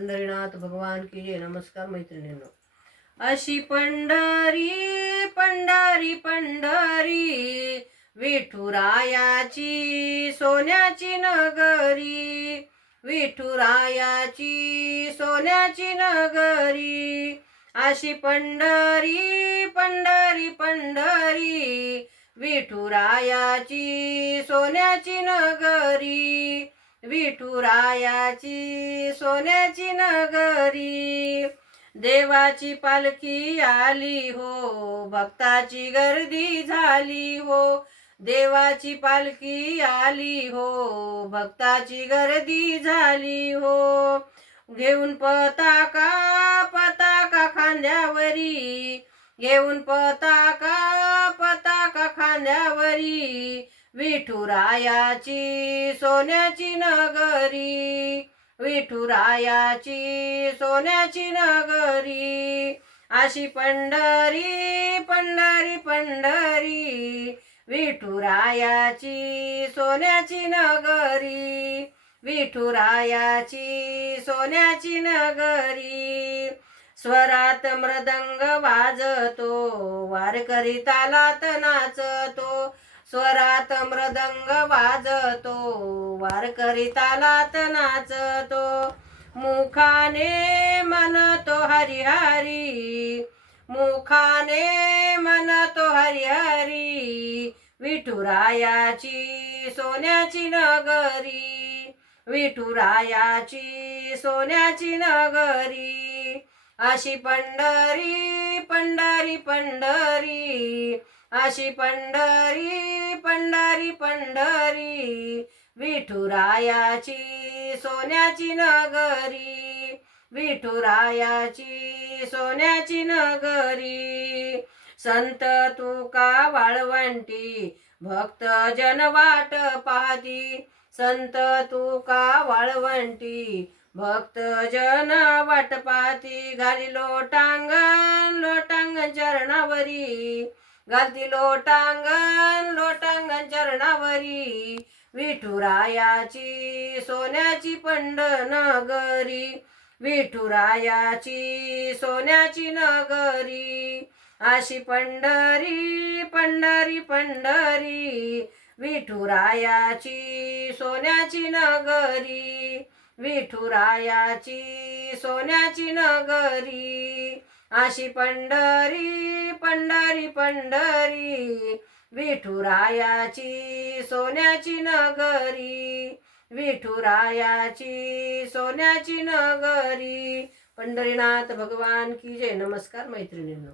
पंढरीनाथ भगवान की जय. नमस्कार मैत्रिणींनो. अशी पंढरी पंढरी पंढरी विठुरायाची सोन्याची नगरी, विठुरायाची सोन्याची नगरी. अशी पंढरी पंढरी पंढरी विठुरायाची सोन्याची नगरी, विठुरायाची सोन्याची नगरी. देवाची पालखी आली हो, भक्ताची गर्दी झाली हो. देवाची पालखी आली हो, भक्ताची गर्दी झाली हो. घेऊन पताका पताका खांद्यावरी, घेऊन पताका पताका खांद्यावरी. विठुरायाची सोन्याची नगरी, विठुरायाची सोन्याची नगरी. अशी पंढरी पंढरी पंढरी विठुरायाची सोन्याची नगरी, विठुरायाची सोन्याची नगरी. स्वरात मृदंग वाजतो, वारकरी तालात नाचतो. स्वरात मृदंग वाजतो, वारकरी तालात नाचतो. मुखाने म्हणतो हरी हरी, मुखाने म्हणतो हरी हरी. विठुरायाची सोन्याची नगरी, विठुरायाची सोन्याची नगरी. अशी पंढरी पंढरी पंढरी, अशी पंढरी पंढरी पंढरी विठुरायाची सोन्याची नगरी, विठुरायाची सोन्याची नगरी. संत तुका वाळवंटी भक्त जन वाट पाहती, संत तुका वाळवंटी भक्त जन वाट पाहती. घाली लोटांगण लोटांगण चरणावरी, घालती लोटांगण लोटांगण चरणावरी. विठुरायाची सोन्याची पंढनगरी, विठुरायाची सोन्याची नगरी. अशी पंढरी पंढरी पंढरी विठुरायाची सोन्याची नगरी, विठुरायाची सोन्याची नगरी. अशी पंढरी पंढरी पंढरी विठुरायाची सोन्याची नगरी, विठुरायाची सोन्याची नगरी. पंढरीनाथ भगवान की जय. नमस्कार मैत्रिणींनो.